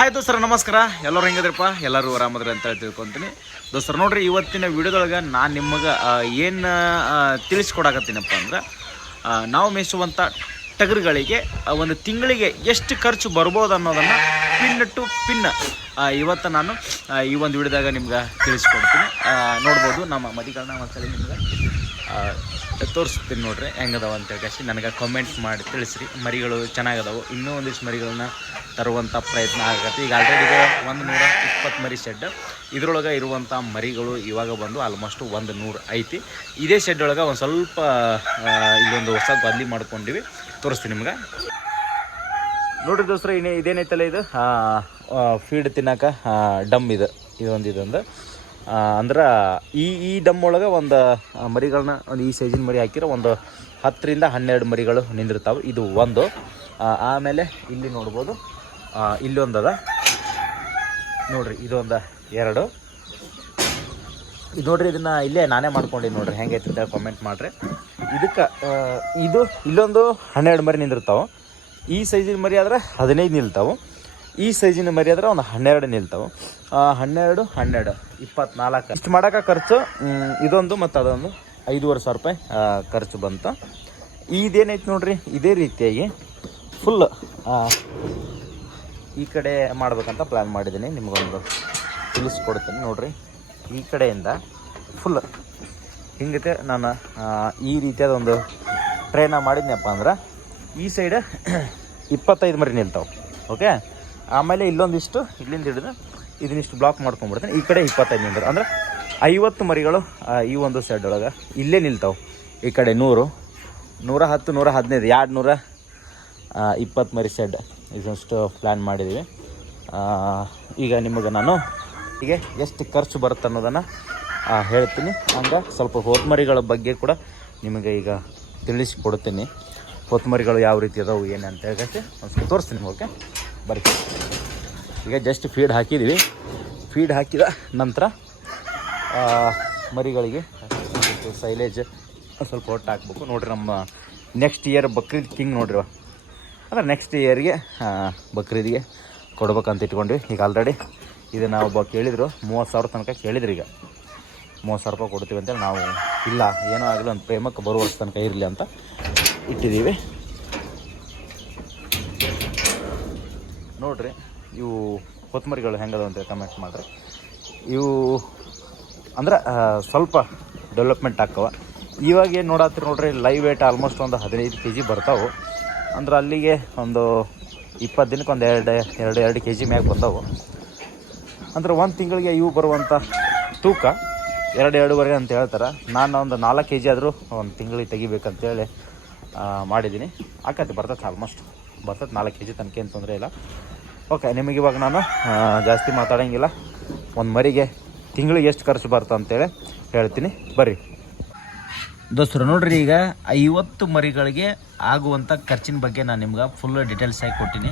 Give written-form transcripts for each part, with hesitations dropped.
Hi ದೋಸ್ತರ ನಮಸ್ಕಾರ. ಎಲ್ಲರೂ ಹೆಂಗಿದ್ರಪ್ಪ? ಎಲ್ಲರೂ ಆರಾಮದ್ರಿ ಅಂತ ಹೇಳಿ ತಿಳ್ಕೊತೀನಿ. ದೋಸ್ತರ ನೋಡ್ರಿ, ಇವತ್ತಿನ ವಿಡಿಯೋದೊಳಗೆ ನಾನು ನಿಮಗೆ ಏನು ತಿಳಿಸ್ಕೊಡಕತ್ತೀನಪ್ಪ ಅಂದ್ರೆ, ನಾವು ಮೇಯಿಸುವಂಥ ಟಗರುಗಳಿಗೆ ಒಂದು ತಿಂಗಳಿಗೆ ಎಷ್ಟು ಖರ್ಚು ಬರ್ಬೋದು ಅನ್ನೋದನ್ನು ಪಿನ್ ಟು ಪಿನ್ ಇವತ್ತು ನಾನು ಈ ಒಂದು ವಿಡಿಯೋದಾಗ ನಿಮ್ಗೆ ತಿಳಿಸ್ಕೊಡ್ತೀನಿ. ನೋಡ್ಬೋದು ನಮ್ಮ ಮರಿಗಳನ್ನ ಒಂದ್ಸಲ ನಿಮ್ಗೆ ತೋರಿಸ್ತೀನಿ ನೋಡ್ರಿ ಹೆಂಗದಾವ ಅಂತೇಳಿ ನನಗೆ ಕಮೆಂಟ್ ಮಾಡಿ ತಿಳಿಸ್ರಿ. ಮರಿಗಳು ಚೆನ್ನಾಗದಾವೆ. ಇನ್ನೂ ಒಂದಿಷ್ಟು ಮರಿಗಳನ್ನ ತರುವಂಥ ಪ್ರಯತ್ನ ಆಗತ್ತೆ. ಈಗ ಆಲ್ರೆಡಿ ಇದೆ 120 ಮರಿ ಶೆಡ್. ಇದರೊಳಗೆ ಇರುವಂಥ ಮರಿಗಳು ಇವಾಗ ಬಂದು ಆಲ್ಮೋಸ್ಟ್ 100 ಐತಿ. ಇದೇ ಶೆಡ್ ಒಳಗೆ ಒಂದು ಸ್ವಲ್ಪ ಇಲ್ಲೊಂದು ಹೊಸ ಬದಲಿ ಮಾಡ್ಕೊಂಡಿವಿ, ತೋರಿಸ್ತೀನಿ ನಿಮ್ಗೆ. ನೋಡ್ರಿ ದೋಸ್ರ, ಇದೇನೈತಲ್ಲ ಇದು ಫೀಡ್ ತಿನ್ನಕ ಡಮ್ ಇದೊಂದು ಅಂದ್ರೆ ಈ ಡಮ್ ಒಳಗೆ ಒಂದು ಮರಿಗಳನ್ನ ಒಂದು ಈ ಸೈಜಿನ ಮರಿ ಹಾಕಿರೋ ಒಂದು 10ರಿಂದ 12 ಮರಿಗಳು ನಿಂದಿರ್ತಾವೆ. ಇದು ಒಂದು. ಆಮೇಲೆ ಇಲ್ಲಿ ನೋಡ್ಬೋದು, ಇಲ್ಲೊಂದದ ನೋಡ್ರಿ, ಇದೊಂದು 2. ಇದು ನೋಡ್ರಿ, ಇದನ್ನು ಇಲ್ಲೇ ನಾನೇ ಮಾಡ್ಕೊಂಡಿನಿ ನೋಡ್ರಿ, ಹೆಂಗೈತೆ ಅಂತ ಕಮೆಂಟ್ ಮಾಡಿರಿ. ಇದಕ್ಕೆ ಇಲ್ಲೊಂದು 12 ಮರಿ ನಿಂದಿರ್ತಾವೆ. ಈ ಸೈಜಿನ ಮರಿ ಆದ್ರೆ 15 ನಿಲ್ತಾವೆ. ಈ ಸೈಜಿನ ಮರಿ ಆದ್ರೆ ಒಂದು 12 ನಿಲ್ತಾವೆ. 12 24 ಇಷ್ಟು ಮಾಡೋಕೆ ಖರ್ಚು ಇದೊಂದು ಮತ್ತು ಅದೊಂದು 5,500 ರೂಪಾಯಿ ಖರ್ಚು ಬಂತು. ಇದೇನೈತೆ ನೋಡ್ರಿ, ಇದೇ ರೀತಿಯಾಗಿ ಫುಲ್ ಈ ಕಡೆ ಮಾಡ್ಬೇಕಂತ ಪ್ಲ್ಯಾನ್ ಮಾಡಿದ್ದೀನಿ. ನಿಮಗೊಂದು ತಿಳಿಸ್ಕೊಡ್ತೀನಿ ನೋಡ್ರಿ. ಈ ಕಡೆಯಿಂದ ಫುಲ್ ಹಿಂಗತೆ ನಾನು ಈ ರೀತಿಯಾದ ಒಂದು ಟ್ರೈನ ಮಾಡಿದ್ನಪ್ಪ ಅಂದ್ರೆ ಈ ಸೈಡ್ 25 ಮರಿ ನಿಲ್ತಾವೆ. ಓಕೆ, ಆಮೇಲೆ ಇಲ್ಲೊಂದಿಷ್ಟು ಇಲ್ಲಿಂದ ಹಿಡಿದು ಇದನ್ನಿಷ್ಟು ಬ್ಲಾಕ್ ಮಾಡ್ಕೊಂಡ್ಬಿಡ್ತೀನಿ. ಈ ಕಡೆ 25 ನಿಂದ್ರು ಅಂದ್ರೆ 50 ಮರಿಗಳು ಈ ಒಂದು ಸೈಡ್ ಒಳಗೆ ಇಲ್ಲೇ ನಿಲ್ತಾವೆ. ಈ ಕಡೆ 100, 110, 115, 220 ಮರಿ ಸೆಡ್ ಇದಷ್ಟು ಪ್ಲ್ಯಾನ್ ಮಾಡಿದ್ದೀವಿ. ಈಗ ನಿಮಗೆ ನಾನು ಹೀಗೆ ಎಷ್ಟು ಖರ್ಚು ಬರುತ್ತೆ ಅನ್ನೋದನ್ನು ಹೇಳ್ತೀನಿ. ಹಂಗೆ ಸ್ವಲ್ಪ ಹೊತ್ಮರಿಗಳ ಬಗ್ಗೆ ಕೂಡ ನಿಮಗೆ ಈಗ ತಿಳಿಸ್ಕೊಡ್ತೀನಿ. ಹೊತ್ಮರಿಗಳು ಯಾವ ರೀತಿ ಅದಾವು ಏನು ಅಂತ ಹೇಳಿ ಒಂದು ಸ್ವಲ್ಪ ತೋರಿಸ್ತೀನಿ. ಓಕೆ ಬರ್ರಿ. ಈಗ ಜಸ್ಟ್ ಫೀಡ್ ಹಾಕಿದ್ದೀವಿ. ಫೀಡ್ ಹಾಕಿದ ನಂತರ ಮರಿಗಳಿಗೆ ಸೈಲೇಜ್ ಸ್ವಲ್ಪ ಹೊಟ್ಟು ಹಾಕ್ಬೇಕು ನೋಡಿರಿ. ನಮ್ಮ ನೆಕ್ಸ್ಟ್ ಇಯರ್ ಬಕ್ರೀದ್ ಕಿಂಗ್ ನೋಡ್ರಿ, ಅಂದ್ರೆ ನೆಕ್ಸ್ಟ್ ಇಯರ್ಗೆ ಬಕ್ರೀದ್ಗೆ ಕೊಡ್ಬೇಕಂತ ಇಟ್ಕೊಂಡ್ವಿ. ಈಗ ಆಲ್ರೆಡಿ ಇದನ್ನು ಒಬ್ಬ ಕೇಳಿದರು, 30,000 ತನಕ ಕೇಳಿದ್ರು. ಈಗ 30,000 ರೂಪಾಯಿ ಕೊಡ್ತೀವಿ ಅಂತೇಳಿ ನಾವು ಇಲ್ಲ, ಏನೋ ಆಗಲಿ ಒಂದು ಪ್ರೇಮಕ್ಕೆ ಬರುವ ವರ್ಷ ತನಕ ಇರಲಿ ಅಂತ ಇಟ್ಟಿದ್ದೀವಿ. ನೋಡಿರಿ, ಇವು ಕೊತ್ತಂಬರಿಗಳು ಹೆಂಗದ ಅಂತ ಕಮೆಂಟ್ ಮಾಡಿರಿ. ಇವು ಅಂದ್ರೆ ಸ್ವಲ್ಪ ಡೆವಲಪ್ಮೆಂಟ್ ಆಕ್ಕವ. ಇವಾಗ ಏನು ನೋಡತ್ತೀರಿ ನೋಡ್ರಿ, ಲೈವ್ ವೇಟ್ ಆಲ್ಮೋಸ್ಟ್ ಒಂದು 15 kg ಬರ್ತಾವೆ. ಅಂದ್ರೆ ಅಲ್ಲಿಗೆ ಒಂದು 20 ದಿನಕ್ಕೆ ಒಂದು 2 kg ಮ್ಯಾಗ ಬಂದವು. ಅಂದ್ರೆ ಒಂದು ತಿಂಗಳಿಗೆ ಇವು ಬರುವಂಥ ತೂಕ 2-2.5 ಅಂತ ಹೇಳ್ತಾರೆ. ನಾನು ಒಂದು 4 kg ಆದರೂ ಒಂದು ತಿಂಗಳಿಗೆ ತೆಗಿಬೇಕಂತೇಳಿ ಮಾಡಿದ್ದೀನಿ. ಆಕತಿ ಬರ್ತದೆ, ಆಲ್ಮೋಸ್ಟ್ ಬರ್ತದೆ 4 kg ತನಕ, ಏನು ತೊಂದರೆ ಇಲ್ಲ. ಓಕೆ, ನಿಮಗೆ ಇವಾಗ ನಾನು ಜಾಸ್ತಿ ಮಾತಾಡೋಂಗಿಲ್ಲ. ಒಂದು ಮರಿಗೆ ತಿಂಗಳಿಗೆ ಎಷ್ಟು ಖರ್ಚು ಬರ್ತದೆ ಅಂತೇಳಿ ಹೇಳ್ತೀನಿ, ಬರ್ರಿ ದೋಸ್ತರು. ನೋಡ್ರಿ, ಈಗ 50 ಮರಿಗಳಿಗೆ ಆಗುವಂಥ ಖರ್ಚಿನ ಬಗ್ಗೆ ನಾನು ನಿಮ್ಗೆ ಫುಲ್ ಡೀಟೇಲ್ಸ್ ಆಗಿ ಕೊಟ್ಟಿನಿ.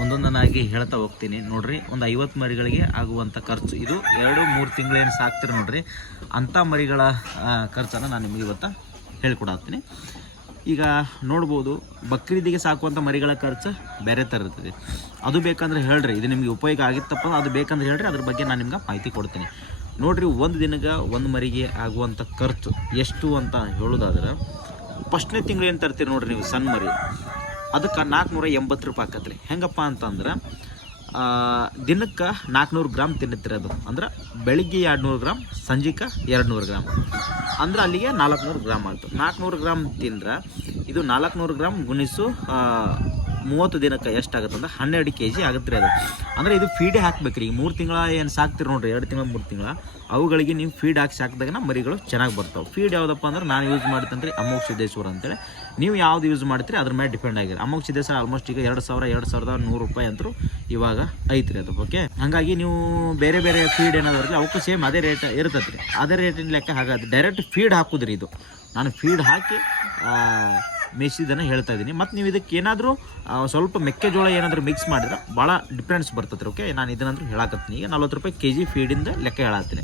ಒಂದೊಂದನ್ನಾಗಿ ಹೇಳ್ತಾ ಹೋಗ್ತೀನಿ. ನೋಡ್ರಿ, ಒಂದು 50 ಮರಿಗಳಿಗೆ ಆಗುವಂಥ ಖರ್ಚು ಇದು 2-3 ತಿಂಗಳೇನು ಸಾಕ್ತೀರಿ ನೋಡ್ರಿ, ಅಂಥ ಮರಿಗಳ ಖರ್ಚನ್ನು ನಾನು ನಿಮಗೆ ಇವತ್ತು ಹೇಳ್ಕೊಡತ್ತೀನಿ. ಈಗ ನೋಡ್ಬೋದು, ಬಕ್ರೀದಿಗೆ ಸಾಕುವಂಥ ಮರಿಗಳ ಖರ್ಚು ಬೇರೆ ಥರ ಇರ್ತದೆ. ಅದು ಬೇಕಂದ್ರೆ ಹೇಳ್ರಿ, ಇದು ನಿಮಗೆ ಉಪಯೋಗ ಆಗಿತ್ತಪ್ಪ, ಅದು ಬೇಕಂದ್ರೆ ಹೇಳ್ರಿ, ಅದ್ರ ಬಗ್ಗೆ ನಾನು ನಿಮ್ಗೆ ಮಾಹಿತಿ ಕೊಡ್ತೀನಿ. ನೋಡಿರಿ, ಒಂದು ದಿನಕ್ಕೆ ಒಂದು ಮರಿಗೆ ಆಗುವಂಥ ಖರ್ಚು ಎಷ್ಟು ಅಂತ ಹೇಳೋದಾದ್ರೆ, ಫಸ್ಟ್ನೇ ತಿಂಗಳು ಏನು ತರ್ತೀರಿ ನೋಡ್ರಿ ನೀವು ಸಣ್ಣ ಮರಿ, ಅದಕ್ಕೆ 480 ರೂಪಾಯಿ ಆಕತ್ರಿ. ಹೆಂಗಪ್ಪ ಅಂತಂದ್ರೆ ದಿನಕ್ಕೆ 400 ಗ್ರಾಮ್ ತಿನ್ನುತ್ತೀರಿ. ಅದು ಅಂದ್ರೆ ಬೆಳಿಗ್ಗೆ 200 ಗ್ರಾಮ್, ಸಂಜೆಗೆ 200 ಗ್ರಾಮ್, ಅಂದ್ರೆ ಅಲ್ಲಿಗೆ 400 ಗ್ರಾಮ್ ಆಯಿತು. 400 ಗ್ರಾಮ್ ತಿಂದ್ರೆ ಇದು 400 ಗ್ರಾಮ್ ಗುಣಿಸು 30 ದಿನಕ್ಕೆ ಎಷ್ಟಾಗುತ್ತೆ ಅಂದ್ರೆ 12 kg ಆಗುತ್ತೆ ರೀ. ಅದು ಅಂದರೆ ಇದು ಫೀಡೇ ಹಾಕ್ಬೇಕು ರೀ. ಈಗ 3 ತಿಂಗಳ ಏನು ಸಾಕ್ತೀರಿ ನೋಡ್ರಿ, 2 ತಿಂಗಳ 3 ತಿಂಗಳ ಅವುಗಳಿಗೆ ನೀವು ಫೀಡ್ ಹಾಕಿ ಸಾಕಿದಾಗ ಮರಿಗಳು ಚೆನ್ನಾಗಿ ಬರ್ತಾವೆ. ಫೀಡ್ ಯಾವುದಪ್ಪ ಅಂದ್ರೆ ನಾನು ಯೂಸ್ ಮಾಡ್ತೀನಿ ರೀ ಅಮೋಘ ಸಿದ್ದೇಶ್ವರ ಅಂತೇಳಿ. ನೀವು ಯಾವ್ದು ಯೂಸ್ ಮಾಡ್ತೀರಿ ಅದ್ರ ಮೇಲೆ ಡಿಪೆಂಡ್ ಆಗಿದೆ. ಅಮೋಘ ಸಿದ್ದೇಶ್ವರ ಆಲ್ಮೋಸ್ಟ್ ಈಗ 2,100 ರೂಪಾಯಿ ಅಂತರೂ ಇವಾಗ ಐತ್ರಿ ಅದು. ಓಕೆ, ಹಾಗಾಗಿ ನೀವು ಬೇರೆ ಬೇರೆ ಫೀಡ್ ಏನಾದ್ರು ಅವಕ್ಕೂ ಸೇಮ್ ಅದೇ ರೇಟ್ ಇರ್ತದೆ ರೀ. ಅದೇ ರೇಟಿನ ಲೆಕ್ಕ ಹಾಗಾದ್ರೆ ಡೈರೆಕ್ಟ್ ಫೀಡ್ ಹಾಕೋದ್ರಿ. ಇದು ನಾನು ಫೀಡ್ ಹಾಕಿ ಮೇಯಿಸಿದ್ದನ್ನು ಹೇಳ್ತಾ ಇದ್ದೀನಿ. ಮತ್ತು ನೀವು ಇದಕ್ಕೆ ಏನಾದರೂ ಸ್ವಲ್ಪ ಮೆಕ್ಕೆಜೋಳ ಏನಾದರೂ ಮಿಕ್ಸ್ ಮಾಡಿದ್ರೆ ಭಾಳ ಡಿಫ್ರೆನ್ಸ್ ಬರ್ತದೆ. ಓಕೆ, ನಾನು ಇದನ್ನಂದ್ರೂ ಹೇಳಕತ್ತೀನಿ. ಈಗ 40 ರೂಪಾಯಿ kg ಫೀಡಿಂದ ಲೆಕ್ಕ ಹೇಳತ್ತೀನಿ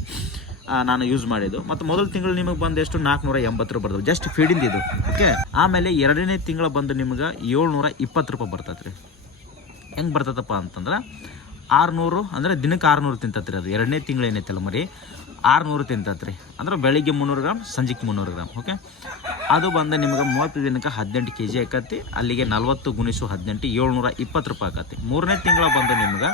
ನಾನು ಯೂಸ್ ಮಾಡಿದ್ದು. ಮತ್ತು ಮೊದಲ ತಿಂಗಳು ನಿಮಗೆ ಬಂದು ಎಷ್ಟು 480 ಬರ್ತವೆ ಜಸ್ಟ್ ಫೀಡಿಂದ ಇದು. ಓಕೆ, ಆಮೇಲೆ 2ನೇ ತಿಂಗಳು ಬಂದು ನಿಮ್ಗೆ 720 ರೂಪಾಯಿ ಬರ್ತದೆ ರೀ. ಹೆಂಗೆ ಬರ್ತದಪ್ಪ ಅಂತಂದ್ರೆ 600 ಅಂದರೆ ದಿನಕ್ಕೆ 600 ತಿಂತತ್ರಿ. ಅದು 2ನೇ ತಿಂಗಳು ಏನೈತಲ್ಲ ಮರಿ 600 ತಿಂತತ್ರಿ. ಅಂದ್ರೆ ಬೆಳಿಗ್ಗೆ 300 ಗ್ರಾಮ್, ಸಂಜೆಗೆ 300 ಗ್ರಾಮ್. ಓಕೆ, ಅದು ಬಂದು ನಿಮ್ಗೆ 30 ದಿನಕ್ಕೆ 18 kg ಆಕತಿ. ಅಲ್ಲಿಗೆ 40 × 18 720 ರೂಪಾಯಿ ಆಕತಿ. 3ನೇ ತಿಂಗಳ ಬಂದು ನಿಮ್ಗೆ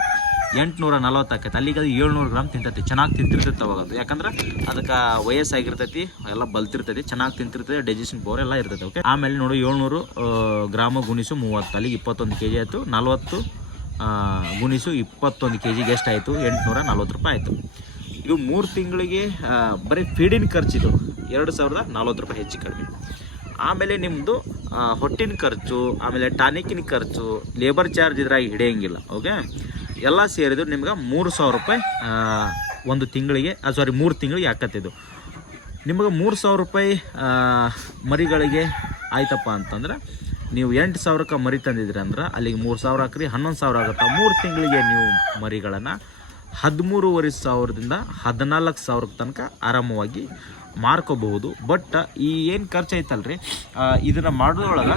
840 ಆಕೈತೆ. ಅಲ್ಲಿಗೆ ಅದು 700 ಗ್ರಾಮ್ ತಿಂತೈತಿ. ಚೆನ್ನಾಗಿ ತಿಂತಿರ್ತೈತೆ ಅವಾಗ ಅದು, ಯಾಕಂದ್ರೆ ಅದಕ್ಕೆ ವಯಸ್ಸಾಗಿರ್ತೈತಿ, ಎಲ್ಲ ಬಲ್ತಿರ್ತೈತಿ, ಚೆನ್ನಾಗಿ ತಿಂತಿರ್ತೈತಿ, ಡೈಜೆಷನ್ ಪವರ್ ಎಲ್ಲ ಇರ್ತೈತೆ. ಓಕೆ, ಆಮೇಲೆ ನೋಡಿ 700 ಗ್ರಾಮ್ × 30, ಅಲ್ಲಿಗೆ 21 kg ಆಯಿತು. 40 × 21 kg ಎಷ್ಟಾಯಿತು? 840 ರೂಪಾಯಿ ಆಯಿತು. ಇದು 3 ತಿಂಗಳಿಗೆ ಬರೀ ಫೀಡಿನ ಖರ್ಚಿದು 2040 ರೂಪಾಯಿ ಹೆಚ್ಚು ಕಡಿಮೆ. ಆಮೇಲೆ ನಿಮ್ಮದು ಹೊಟ್ಟಿನ ಖರ್ಚು, ಆಮೇಲೆ ಟಾನಿಕಿನ ಖರ್ಚು, ಲೇಬರ್ ಚಾರ್ಜ್ ಇದ್ರಾಗ ಹಿಡಿಯೋಂಗಿಲ್ಲ. ಓಕೆ, ಎಲ್ಲ ಸೇರಿದ್ರು ನಿಮ್ಗೆ 3000 ರೂಪಾಯಿ ಒಂದು ತಿಂಗಳಿಗೆ, 3 ತಿಂಗಳಿಗೆ ಆಕತ್ತಿದ್ದು. ನಿಮಗೆ 3000 ರೂಪಾಯಿ ಮರಿಗಳಿಗೆ ಆಯ್ತಪ್ಪ ಅಂತಂದ್ರೆ ನೀವು 8000ಕ್ಕೆ ಮರಿ ತಂದಿದ್ರಿ ಅಂದ್ರೆ ಅಲ್ಲಿಗೆ 3000 ಹಾಕ್ರಿ, 11000 ಆಗುತ್ತೆ. 3 ತಿಂಗಳಿಗೆ ನೀವು ಮರಿಗಳನ್ನು 13,500ದಿಂದ 14,000 ತನಕ ಆರಾಮವಾಗಿ ಮಾರ್ಕೋಬಹುದು. ಬಟ್ ಈ ಏನು ಖರ್ಚು ಐತಲ್ರಿ, ಇದನ್ನು ಮಾಡೋದ್ರೊಳಗೆ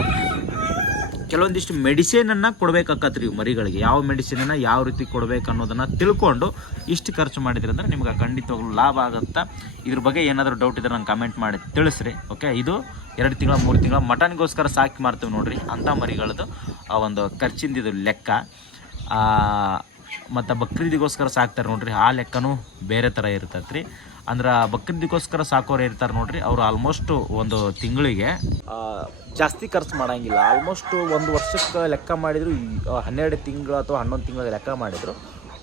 ಕೆಲವೊಂದಿಷ್ಟು ಮೆಡಿಸಿನನ್ನು ಕೊಡಬೇಕಾಕತ್ರಿ ಮರಿಗಳಿಗೆ. ಯಾವ ಮೆಡಿಸಿನನ್ನು ಯಾವ ರೀತಿ ಕೊಡಬೇಕು ಅನ್ನೋದನ್ನು ತಿಳ್ಕೊಂಡು ಇಷ್ಟು ಖರ್ಚು ಮಾಡಿದ್ರಿ ಅಂದ್ರೆ ನಿಮ್ಗೆ ಖಂಡಿತವಾಗ್ಲೂ ಲಾಭ ಆಗುತ್ತೆ. ಇದ್ರ ಬಗ್ಗೆ ಏನಾದರೂ ಡೌಟ್ ಇದ್ರೆ ನಂಗೆ ಕಮೆಂಟ್ ಮಾಡಿ ತಿಳಿಸ್ರಿ. ಓಕೆ, ಇದು 2 ತಿಂಗಳ 3 ತಿಂಗಳ ಮಟನ್ಗೋಸ್ಕರ ಸಾಕಿ ಮಾರ್ತೀವಿ ನೋಡ್ರಿ, ಅಂಥ ಮರಿಗಳದ್ದು ಒಂದು ಖರ್ಚಿಂದಿದು ಲೆಕ್ಕ. ಮತ್ತು ಬಕ್ರೀದಿಗೋಸ್ಕರ ಸಾಕ್ತಾರೆ ನೋಡ್ರಿ, ಆ ಲೆಕ್ಕನೂ ಬೇರೆ ಥರ ಇರ್ತೈತೆ ರೀ. ಅಂದ್ರೆ ಬಕ್ರೀದಿಗೋಸ್ಕರ ಸಾಕೋರು ಇರ್ತಾರೆ ನೋಡ್ರಿ, ಅವರು ಆಲ್ಮೋಸ್ಟ್ ಒಂದು ತಿಂಗಳಿಗೆ ಜಾಸ್ತಿ ಖರ್ಚು ಮಾಡೋಂಗಿಲ್ಲ. ಆಲ್ಮೋಸ್ಟ್ ಒಂದು ವರ್ಷಕ್ಕೆ ಲೆಕ್ಕ ಮಾಡಿದ್ರು 12 ತಿಂಗಳು ಅಥವಾ 11 ತಿಂಗಳ ಲೆಕ್ಕ ಮಾಡಿದ್ರು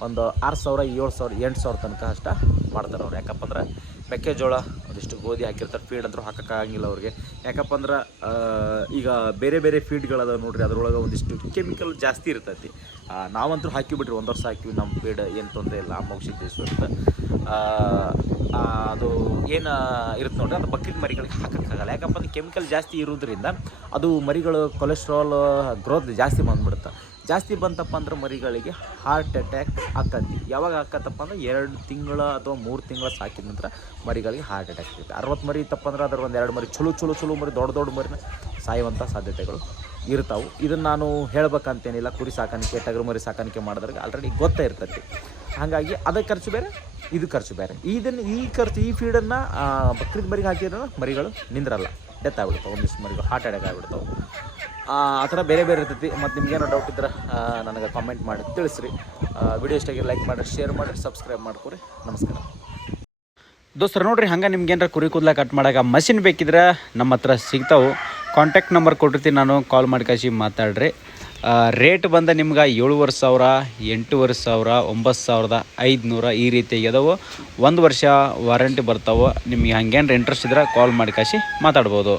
ಒಂದು 6,000, 7,000, 8,000 ತನಕ ಅಷ್ಟ ಮಾಡ್ತಾರೆ ಅವ್ರು. ಯಾಕಪ್ಪ ಅಂದ್ರೆ ಮೆಕ್ಕೆಜೋಳ ಒಂದಿಷ್ಟು ಗೋಧಿ ಹಾಕಿರ್ತಾರೆ, ಫೀಡ್ ಅಂತೂ ಹಾಕೋಕ್ಕಾಗಿಲ್ಲ ಅವ್ರಿಗೆ. ಯಾಕಪ್ಪ ಅಂದ್ರೆ ಈಗ ಬೇರೆ ಬೇರೆ ಫೀಡ್ಗಳದ ನೋಡ್ರಿ, ಅದರೊಳಗೆ ಒಂದಿಷ್ಟು ಕೆಮಿಕಲ್ ಜಾಸ್ತಿ ಇರ್ತೈತಿ. ನಾವಂತೂ ಹಾಕಿಬಿಟ್ರಿ, 1 ವರ್ಷ ಹಾಕಿವಿ, ನಮ್ಮ ಫೀಡ್ ಏನು ತೊಂದರೆ ಇಲ್ಲ, ಮೌಸಿದ್ದೇಶ್ವರ ಅದು ಏನು ಇರುತ್ತೆ ನೋಡ್ರಿ, ಅದು ಬಕ್ರೀದ್ ಮರಿಗಳಿಗೆ ಹಾಕೋಕ್ಕಾಗಲ್ಲ. ಯಾಕಪ್ಪ ಅಂದ್ರೆ ಕೆಮಿಕಲ್ ಜಾಸ್ತಿ ಇರೋದ್ರಿಂದ ಅದು ಮರಿಗಳು ಕೊಲೆಸ್ಟ್ರಾಲ್ ಗ್ರೋತ್ ಜಾಸ್ತಿ ಬಂದ್ಬಿಡುತ್ತೆ. ಜಾಸ್ತಿ ಬಂತಪ್ಪ ಅಂದ್ರೆ ಮರಿಗಳಿಗೆ ಹಾರ್ಟ್ ಅಟ್ಯಾಕ್ ಆಕತಿ. ಯಾವಾಗ ಆಕತ್ತಪ್ಪ ಅಂದ್ರೆ 2 ತಿಂಗಳ ಅಥವಾ 3 ತಿಂಗಳ ಸಾಕಿದ ನಂತರ ಮರಿಗಳಿಗೆ ಹಾರ್ಟ್ ಅಟ್ಯಾಕ್ ಇರುತ್ತೆ. 60 ಮರಿ ಇತ್ತಪ್ಪ ಅಂದ್ರೆ ಅದ್ರ ಒಂದು 2 ಮರಿ ಚಲೋ ಮರಿ, ದೊಡ್ಡ ಮರಿನ ಸಾಯುವಂಥ ಸಾಧ್ಯತೆಗಳು ಇರ್ತಾವೆ. ಇದನ್ನು ನಾನು ಹೇಳ್ಬೇಕಂತೇನಿಲ್ಲ. ಕುರಿ ಸಾಕಾಣಿಕೆ, ಟಗರು ಮರಿ ಸಾಕಾಣಿಕೆ ಮಾಡಿದ್ರಿಗೆ ಆಲ್ರೆಡಿ ಗೊತ್ತೇ ಇರ್ತೈತಿ. ಹಾಗಾಗಿ ಅದಕ್ಕೆ ಖರ್ಚು ಬೇರೆ, ಇದು ಖರ್ಚು ಬೇರೆ. ಈ ಫೀಡನ್ನು ಬಕ್ರೀದ್ ಮರಿಗೆ ಹಾಕಿದ್ರೆ ಮರಿಗಳು ನಿಂದ್ರಲ್ಲ, ಡೆತ್ ಆಗಿಬಿಡ್ತಾವೆ. ಒಂದಿಷ್ಟು ಮರಿಗಳು ಹಾರ್ಟ್ ಅಟ್ಯಾಕ್ ಆಗಿಬಿಡ್ತಾವೆ. ಆ ಥರ ಬೇರೆ ಬೇರೆ ಇರ್ತೈತಿ. ಮತ್ತು ನಿಮ್ಗೇನೋ ಡೌಟ್ ಇದ್ರೆ ನನಗೆ ಕಾಮೆಂಟ್ ಮಾಡಿ ತಿಳಿಸ್ರಿ. ವಿಡಿಯೋ ಇಷ್ಟಾಗಿ ಲೈಕ್ ಮಾಡಿರಿ, ಶೇರ್ ಮಾಡಿರಿ, ಸಬ್ಸ್ಕ್ರೈಬ್ ಮಾಡ್ಕೊರಿ. ನಮಸ್ಕಾರ ದೋಸ್ತರು. ನೋಡಿರಿ, ಹಂಗೆ ನಿಮ್ಗೇನಾರ ಕುರಿ ಕೂದಲ ಕಟ್ ಮಾಡೋಕೆ ಮಷಿನ್ ಬೇಕಿದ್ರೆ ನಮ್ಮ ಹತ್ರ ಸಿಗ್ತಾವೆ. ಕಾಂಟ್ಯಾಕ್ಟ್ ನಂಬರ್ ಕೊಟ್ಟಿರ್ತೀನಿ, ನಾನು ಕಾಲ್ ಮಾಡಿ ಕಳಿಸಿ ಮಾತಾಡ್ರಿ. ರೇಟ್ ಬಂದ ನಿಮ್ಗೆ 7,500, 8,500, 9,500 ಈ ರೀತಿಯಾಗಿ ಅದಾವೆ. 1 ವರ್ಷ ವಾರಂಟಿ ಬರ್ತಾವೆ. ನಿಮಗೆ ಹಂಗೇನು ಇಂಟ್ರೆಸ್ಟ್ ಇದ್ರೆ ಕಾಲ್ ಮಾಡಿ ಕಳಿಸಿ ಮಾತಾಡ್ಬೋದು.